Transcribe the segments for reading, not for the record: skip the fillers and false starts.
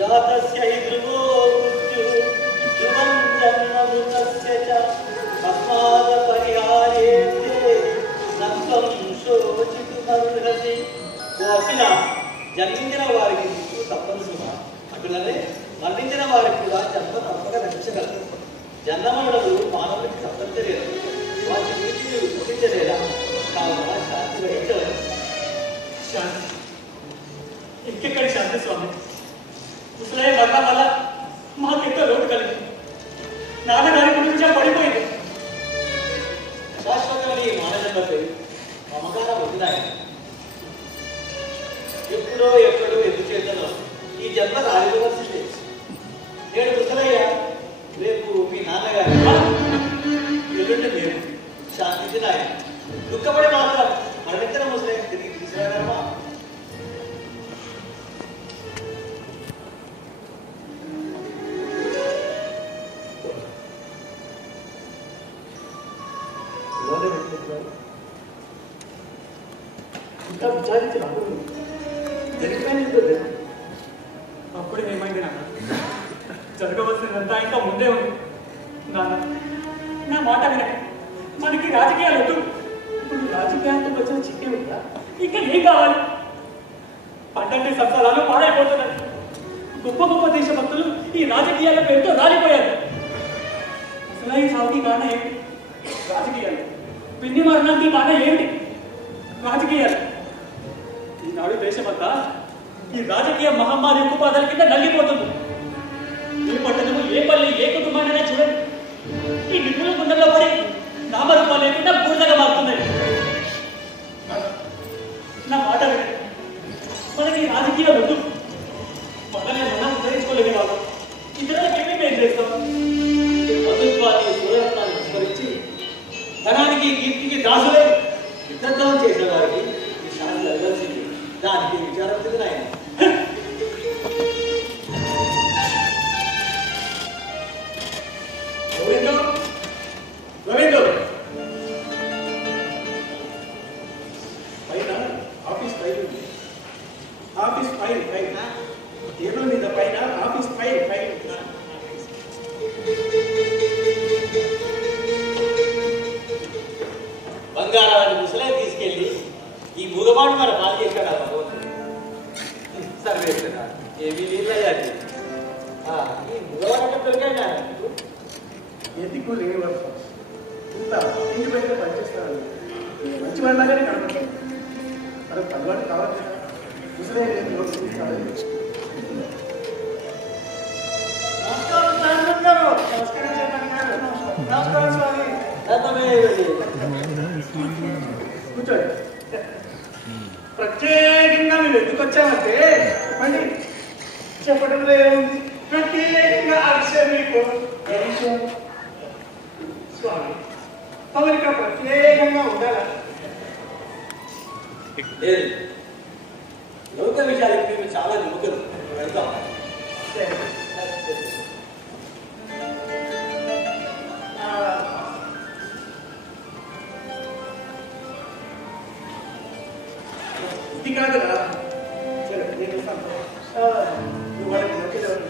జాతస్య హి ధ్రువో మృత్యు ధ్రువం జన్మ మృతస్య చ తస్మాత్ పరిహార్యేతే నంతం శోచితుమర్హసి. ఓ అఖిల, జన్మించిన వారికి మృత్యు తప్పదు సుమ. అటులనే మరణించిన వారికి కూడా జన్మ తప్పక రక్షించగలరు. జన్మమరణులు మానవునికి తప్పనిసరిలేదు. వాటి నీటిని గుర్తించలేదా? కావున శాంతి వహించలేదు. శాంతి ఇంకెక్కడి శాంతి స్వామి? ముసలయ్య మరణం వల్ల మాకెంతో లోటు కలిగింది. నాన్నగారి గురించి పడిపోయింది. శాశ్వతమైన ఈ మానజన్మపై మమకారం వదిలాయి. ఎప్పుడో ఎక్కడో ఎందుచేతనో ఈ జన్మ రాలివలసిందే. నేడు ముసలయ్య, రేపు మీ నాన్నగారు, ఎల్లుండి మీరు శాంతి నాయన. దుఃఖపడి మాత్రం మరణించిన ముసలయ్య తిరిగి తీసుకురాగలమా? ఇంకా విచారించిన అప్పుడు ఏమైంది నాన్న? జరగవలసినంతా ఇంకా ముందే ఉంది. నాన్న, నా మాట వినక మనకి రాజకీయాలు వద్దు. ఇప్పుడు రాజకీయాలతో వచ్చిన చిక్కే ఉందా? ఇంకా ఏం కావాలి? పండంటి సంసారాలు పాడైపోతున్నాయి. గొప్ప గొప్ప దేశభక్తులు ఈ రాజకీయాల పేరుతో రాలిపోయారు. అసలు ఈ సాగుకి కారణం ఏంటి? రాజకీయాలు. పిన్ని మరణానికి కారణం ఏంటి? రాజకీయాలు. ఈనాడు దేశమంతా ఈ రాజకీయ మహమ్మారి ఉపాధుల కింద నల్లిపోతుంది. ఏ పట్టణము, ఏ పల్లి, ఏ కుటుంబాన్ని చూడండి, ఈ నిపుణుల గుండెల్లో పడి నామరూపాలు లేకుండా బూడిదగా మారుతున్నాయి. నా మాట వినండి. మనకి రాజకీయ వద్దు. మనల్ని మనం ఉద్ధరించుకోలేని వాళ్ళు ఇతరులకు ఏమేమి ఏం చేస్తాం? బంధుత్వాన్ని, సూర్యత్వాన్ని విస్మరించి ధనానికి, కీర్తికి దాసులై యుద్ధం చేసిన వారికి ఈ శాంతి జరగాల్సింది. దానికి విచారం ఆయన. రవీంద్ర పైన ఆఫీస్ ఫైల్ ఉంది. ఆఫీస్ ఫైల్ టేబుల్ మీద పైన ఆఫీస్ ఫైల్ బంగారాన్ని ముసలే తీసుకెళ్ళి ఈ మూగమాటు మన పాలు చేశాడు. సర్వే ఏమీ నీళ్ళయ్యాది. ఈ మూగవాడు దొరికాడు. ఎందుకు లేని వర్షం ఇంత ఇంటి బయట పనిచేస్తాను. మంచి వాళ్ళగానే కనపడతాను. మనకు పనివాడు కావాలి కదా. ముసలే నమస్కారం స్వామి. కూర్చోండి. ప్రత్యేకంగా మీరు ఎందుకు వచ్చామంటే చెప్పండి. చెప్పడంలో ఏముంది? ప్రత్యేకంగా ఆ విషయం మీకు స్వామి తమరిక ప్రత్యేకంగా ఉండాలా? లేదు, లోక విషయాలకు మేము చాలా నమ్మకం. వెళ్తాం. ఇది కాదురా. సరే, నేను వస్తాను. నువ్వు వాళ్ళకి నచ్చలేదు.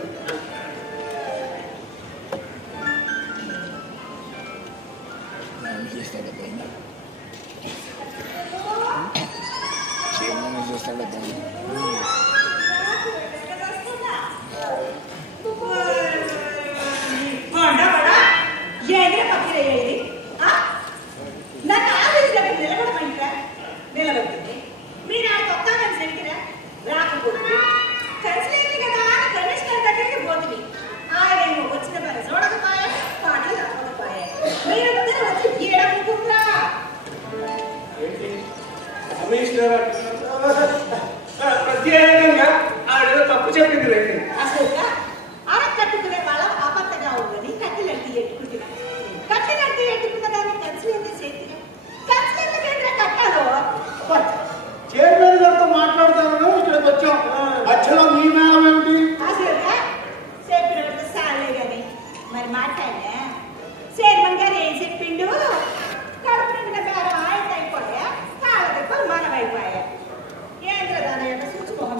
ప్రత్యేకంగా ఆవిడ తప్పు చెప్పింది లేండి. అసలు అరకట్టుకునే వాళ్ళ అబద్ధంగా ఉందని కట్టెలంటి ఎట్టుకుంటున్నారు. కట్టెలంటి ఎట్టుకున్న దాన్ని కలిసి చేతిగా కలిసి కట్టాలో చైర్మన్ గారితో మాట్లాడతాను. ఇక్కడికి వచ్చాం. మధ్యలో మీ మేడం ఏమిటి? అసలు చెప్పినట్టు సాలే గాని మరి మాట్లాడా. చైర్మన్ గారు ఏం చెప్పిండు? కడుపు నిండిన బేరం ఆయన అయిపోయా, కాళ్ళ దెబ్బలు మనం అయిపోయా. ఏంద్ర దాని సూచి మొహం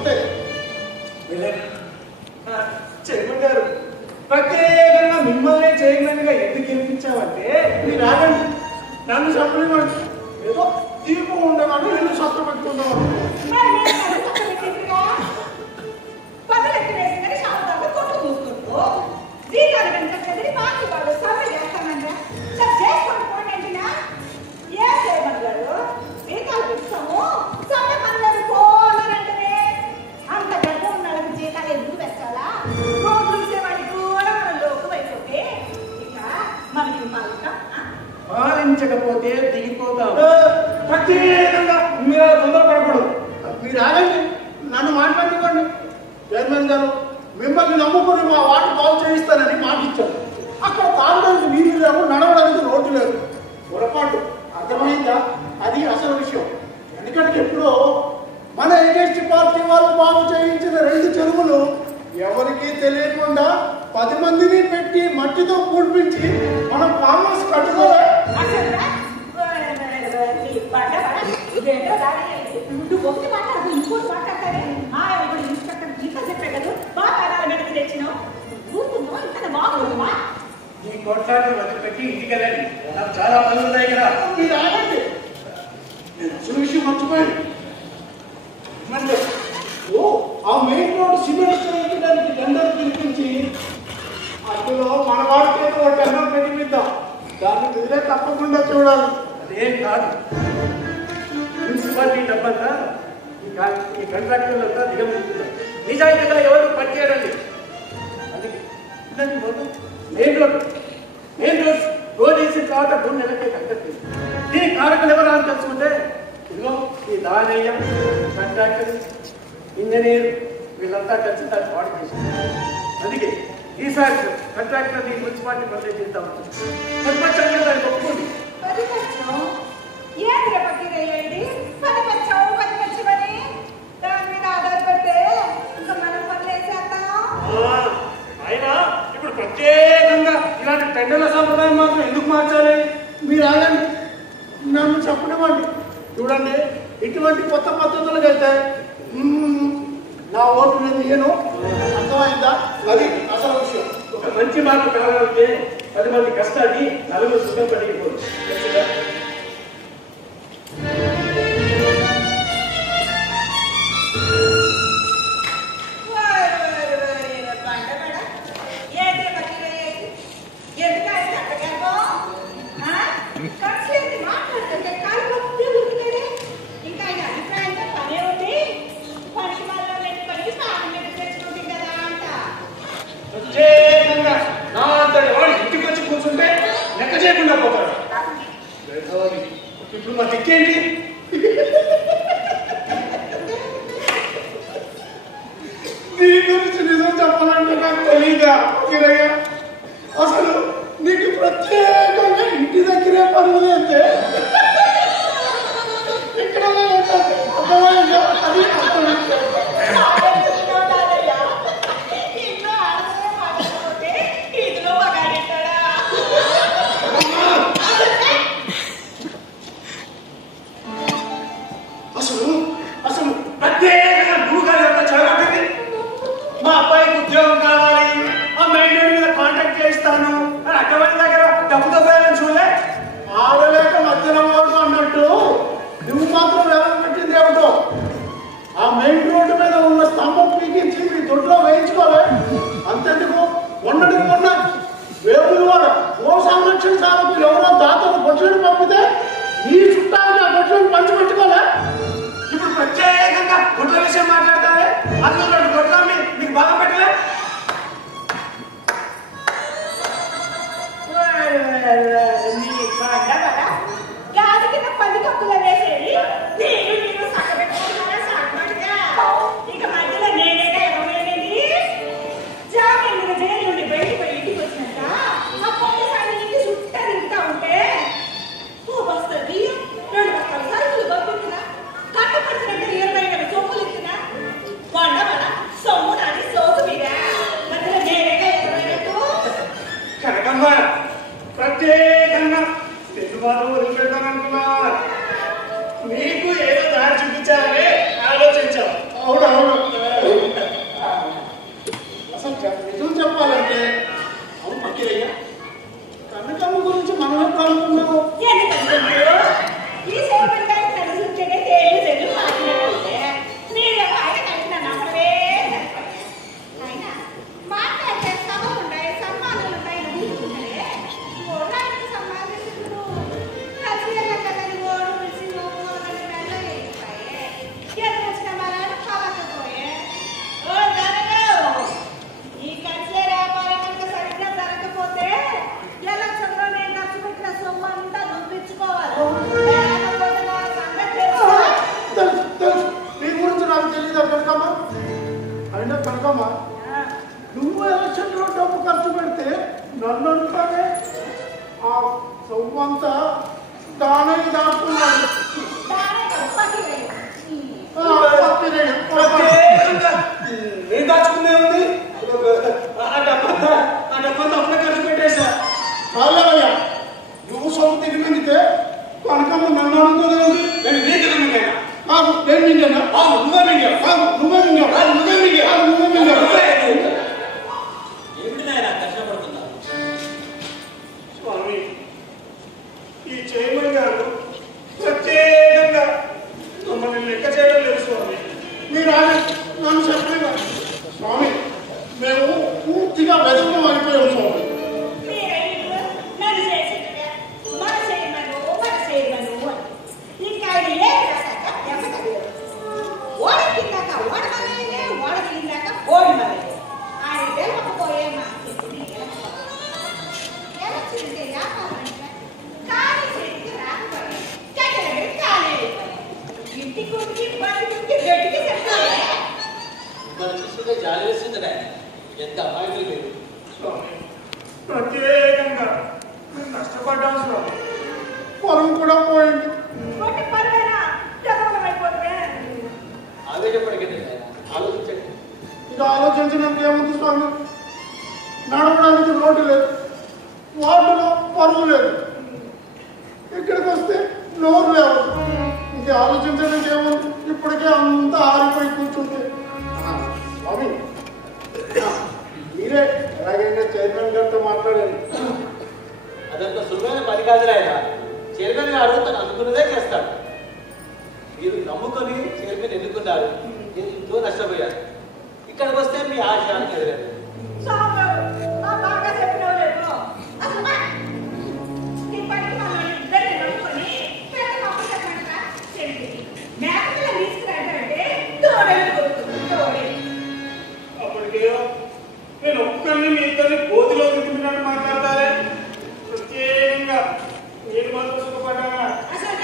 అంతే. చైర్మన్ గారు, ప్రత్యేకంగా మిమ్మల్ని చైర్మన్ గా ఎందుకు గెలిపించామంటే మీరు ఆగండి, నన్ను చెప్పనివ్వండి. ఏదో దీపం ఉండగానే నేను సత్రం పెట్టుకుందామని. మరి నేను నన్ను చక్కబెట్టేదిగా. పదలెత్తి వేసిందని శారదాలు కొట్టు కూసుకుంటూ, జీతాలు కనిపించదని బాకీ వాళ్ళు సర్వే చేస్తానంటే చేసుకోండి పోయినా ఏం చేయమన్నారు? జీతాలు పెంచుతాము, సర్వే పనులు పోవాలంటే అంత గడ్డ ఉన్నాడు జీతాలు ఎందుకు పెట్టాలా? రోజు చూసేవాడికి కూడా మనం లోకం అయిపోతే ఇక మనకి పాలించకపోతే దిగిపోతాం. ప్రత్యేకంగా మీరు తొందరపడకూడదు. మీరు ఆగండి, నన్ను మాట్లాడుకోండి. చైర్మన్ గారు, మిమ్మల్ని నమ్ముకుని మా వాటి బాగు చేయిస్తానని మాట ఇచ్చారు. అక్కడ తాగడానికి నీరు లేవు, నడవడానికి రోడ్డు లేదు. పొరపాటు అర్థమైందా? అది అసలు విషయం. ఎందుకంటే ఎప్పుడో మన ఎన్ఎస్టీ పార్టీ వాళ్ళు బాగు చేయించిన 2 చెరువులు ఎవరికీ తెలియకుండా 10 మందిని పెట్టి మట్టితో పూడ్పించి మనం ఫామ్ హౌస్ కట్టుకోలే. ఒకటి మాట్లాడు, ఇంకోటి మాట్లాడతానే. ఇన్స్పెక్టర్ జీతం చెప్పే కదా బాగా వెనక్కి తెచ్చినావు. కూర్చున్నావు, ఇంత బాగుంటుందా? ఈ కొట్లాటలు వదిలిపెట్టి ఇంటికి వెళ్ళండి, నాకు చాలా పనులు ఉన్నాయి కదా. మీరు ఆగండి, నేను అసలు విషయం మర్చిపోయాను. ఆ మెయిన్ రోడ్ సిమెంట్ వేయడానికి టెండర్ పిలిపించి అందులో మన వాడికి ఏదో టెండర్ పెట్టిద్దాం. దాన్ని కుదిరే తప్పకుండా చూడాలి. అదేం కాదు, మున్సిపాలిటీ డబ్బంతా ఈ కాంట్రాక్టర్లంతా దిగమిస్తున్నారు. నిజాయితీగా ఎవరు పనిచేయడండి. అందుకే మెయిన్ రోడ్ రోడ్ వేసిన తర్వాత 3 నెలలకే కట్టేది. దీని కారకులు ఎవరు అని తెలుసుకుంటే ఇదిగో ఈ దానయ్య కాంట్రాక్టర్, ఇంజనీర్ వీళ్ళంతా కలిసి దాన్ని పాడు చేశారు. అందుకే ఈసారి కాంట్రాక్టర్ ఈ మున్సిపాలిటీ పనులు చేద్దాం. సర్పంచ్ కూడా దాన్ని ఒప్పుకోండి. అయినా ఇప్పుడు ప్రత్యేకంగా ఇలాంటి టెండర్ల సంప్రదాయం మాత్రం ఎందుకు మార్చాలి? మీరు ఆగండి, నన్ను చెప్పనివ్వండి. చూడండి, ఇటువంటి కొత్త పద్ధతులకు వెళ్తే నా ఓటు నేను ఇయ్యను. అర్థమైందా? అది అసలు విషయం. ఒక మంచి మార్పు కావాలంటే 10 మంది కష్టాన్ని 4 సుఖం పడిపోదు. ప్రత్యేకంగా నా అంతటి వాడు ఇంటికి వచ్చి కూర్చుంటే లెక్క చేయకుండా పోతాడు. ఇప్పుడు మా దిక్కేంటి? నీ గురించి నిజం చెప్పాలంటే నాకు తెలియదా కిరయ్య? అసలు నీకు ప్రత్యేకంగా ఇంటి దగ్గరే పనులు అయితే ఇక్కడ అర్థమైందా? అది అసలు అసలు ప్రత్యేకంగా గురుగారు చదవకండి. మా అబ్బాయికి ఉద్యోగం కావాలి, ఆ మెయిన్ రోడ్ మీద కాంటాక్ట్ చేయిస్తాను అని అడ్డమైన దగ్గర డబ్బుతో పోయాలని చూడలే. ఆడలేక మధ్యన ఓటు అన్నట్టు నువ్వు మాత్రం లెవెల్ పెట్టింది ఏమిటో? ఆ మెయిన్ రోడ్డు మీద ఉన్న స్తంభం పీకించి మీ దొడ్లో వేయించుకోలే. అంతెందుకు, మొన్నటికి మొన్న వేపులు వాడ గో సంరక్షణ శాలకు ఎవరో దాతలు బొచ్చలను పంపితే ఈ చుట్టానికి ఆ బొచ్చలను పంచిపెట్టుకోలే. ఇప్పుడు ప్రత్యేకంగా గొడ్ల విషయం మాట్లాడతావే, అందులో 2 గొడ్లని మీకు బాగా పెట్టలే. గాలి కింద 10 కప్పులు వేసేది నేను సగబెట్టుకున్నారా సాగబడిగా. ఇక మధ్యలో నేనేగా ఎవరైనది జామీన్ జైలు నుండి బయటికి ఇంటికి వచ్చినాక ఆ పోలీసు అన్నింటి చుట్టా తింటా ఉంటే ఓ బస్తా బియ్యం 2 బస్తాలు సరుకులు పంపించిన కట్టుపడిచినట్టు 20 సొమ్ములు ఇచ్చిన వండమల సొమ్ము నాది సోకు మీద మధ్యలో నేనేగా ఎవరైనట్టు. కనకమ్మ ప్రత్యేకంగా తెలుగువారు వదిలిపెడతానంటున్నా. నీకు ఏదో దారి చూపించాలని ఆలోచించావు. అవునవును, అయినా కనకమ్మ నువ్వు ఎలక్షన్లో డబ్బు ఖర్చు పెడితే నన్ను అనుకోనే ఆ సొమ్మంతా దానయ్య దాటుకున్నాడు. నేను దాచుకునే ఉంది ఆ డబ్బంతా అప్పుడే ఖర్చు పెట్టేశా. కాలేవయ్యా నువ్వు సొమ్ము తిరిగితే కనకమ్మ నన్ను అనుకోలేదు. నేను నీ తిరిగి నేను మింగానా? నువ్వే మింగావు. నువ్వే మింగావు. నువ్వే మింగావు. నువ్వే మింగావు. ఏమిటి నాయన కష్టపడుతున్నా? స్వామి ఈ చైర్మన్ గారు ప్రత్యేకంగా మమ్మల్ని లెక్క చేయడం లేదు స్వామి. మీరు నన్ను చెప్పలేదు స్వామి. మేము పూర్తిగా వెదకం అయిపోయాం స్వామి. నన్ను చేసిండే మన చేయమను ఇంకా ఓడకిందాక ఓడమలే ఓడకిందాక ఓడిమలే ఆయన తెలవకపోయే మా ఏమొచ్చిందంటే వ్యాపారం కానీ చేతికి రాకపోయి కట్టెల కాలే ఇంటి కుడికి బతికి గట్టికి చెప్తానే మనం చూస్తుంటే జాలి వేస్తుంది నాయన. ఎంత అమాయకులు లేదు. స్వామి ప్రత్యేకంగా కష్టపడ్డాం స్వామి. పొలం కూడా పోయింది. కొట్టి పరువైనా డబ్బులు అయిపోతే ఆవేశపడకండి నాయన, ఆలోచించండి. ఇక ఆలోచించినంత ఏముంది స్వామి. నడవడానికి రోడ్డు లేదు, వార్డులో పరువు లేదు, ఇక్కడికి వస్తే నోరు లేదు. ఇంకా ఆలోచించడానికి ఏముంది. ఇప్పటికే అంతా ఆరిపోయి కూర్చుంటే స్వామి మీరే ఎలాగైనా చైర్మన్ గారితో మాట్లాడారు. అదంత సులువైన పని కాదు నాయన. చైర్మన్ గారు తను అనుకున్నదే చేస్తాడు. మీరు నమ్ముకొని చైర్మన్ ఎన్నుకున్నారు, ఎంతో నష్టపోయారు. ఇక్కడికి వస్తే మీ ఆశ ఎదురదు. సాంబారు ఆ బాగా చెప్పినావు లేదు అసలు ఇప్పటికి మనం ఇద్దరిని నమ్ముకొని పెద్ద మాకు చెప్పండి చెండి మేకపిల్ల తీసుకురంటే తోడేలు కొడుతుంది తోడేలు అప్పటికే నేను ఒక్కరిని మీ ఇద్దరిని గోతిలో దిగుతున్నట్టు మాట్లాడతారే. ప్రత్యేకంగా నేను మాత్రం సుఖపడ్డానా? అసలు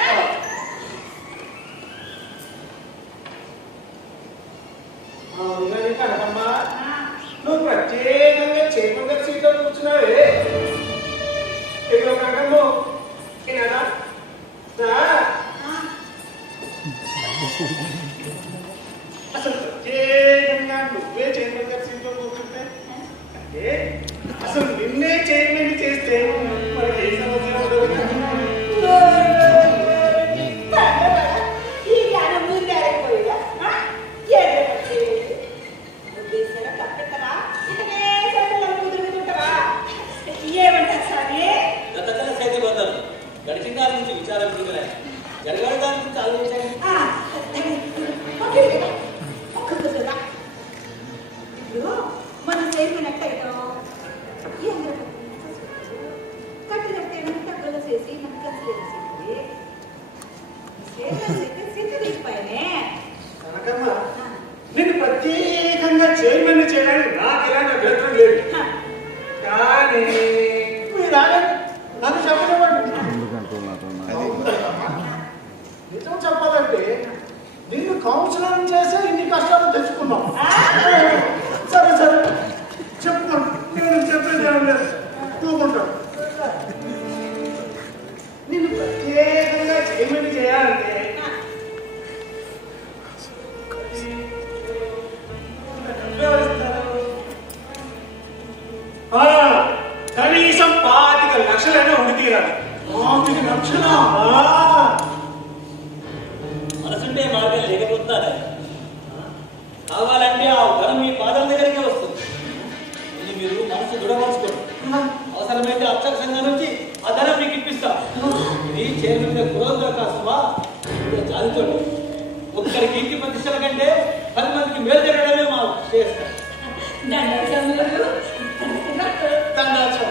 కనకమ్మా నువ్వు ప్రత్యేకంగా చైర్మన్ గారి సీట్లో కూర్చున్నావే. ఇదిగో కనకమ్మ వినారా? అసలు ప్రత్యేకంగా నువ్వే చైర్మన్ గారి సీట్లో కూర్చుంటే అంటే అసలు నిన్నే చైర్మన్ చేస్తే మనకి ఏ సమస్య ఉండదు. ఈ జ్ఞానం ముందు ఆగిపోయిందా ఉద్దేశాలు తప్పెత్తరా ఇకనే చేతుల్లో కుదురుకుంటావా ఏమంటారు సారి గతకాల చేతి బంధాలు గడిచిన కాలం నుంచి విచారం చూడలే. జరగని దాని గురించి ఆలోచించండి. ఇప్పుడు మనం చేయమన్నట్టయితే కట్టు కడితే తగ్గలు చేసి మనకు కలిసి చేసింది సింత తీసిపోయానే కనకమ్మ నేను ప్రత్యేకంగా చైర్మన్ చేయడానికి నాకు ఎలాంటి అభ్యంతరం లేదు. కానీ మీరు నన్ను చెప్పనివ్వండి. నిజం చెప్పాలంటే నిన్ను కౌన్సిలర్ చేసే ఇన్ని కష్టాలు తెచ్చుకున్నాం. సరే సరే చెప్పుకోండి. నేను చెప్పేది ఏం లేదు, చూకుంటాను. నిన్ను ప్రత్యేకంగా చైర్మన్ చేయాలంటే కనీసం 25 లక్షలైనా ఉండి తీరాలి. 25 లక్షలా? మనసుంటే మార్గం లేకపోతున్నారా? కావాలంటే ఆ ధనం మీ పాదం దగ్గరికే వస్తుంది. ఇది మీరు మనసు దృఢపరచుకోండి. అవసరమైతే అక్షర సంఘం నుంచి ఆ ధనం మీకు ఇప్పిస్తా. ఇది చైర్మన్ గృహంగా కాస్తువా జాలితోండి. ఒక్కరికి ఇంటి ప్రతిష్టల కంటే 10 మందికి మేలు జరగడమే మా శ్రేయస్కరం. దండ దండాచం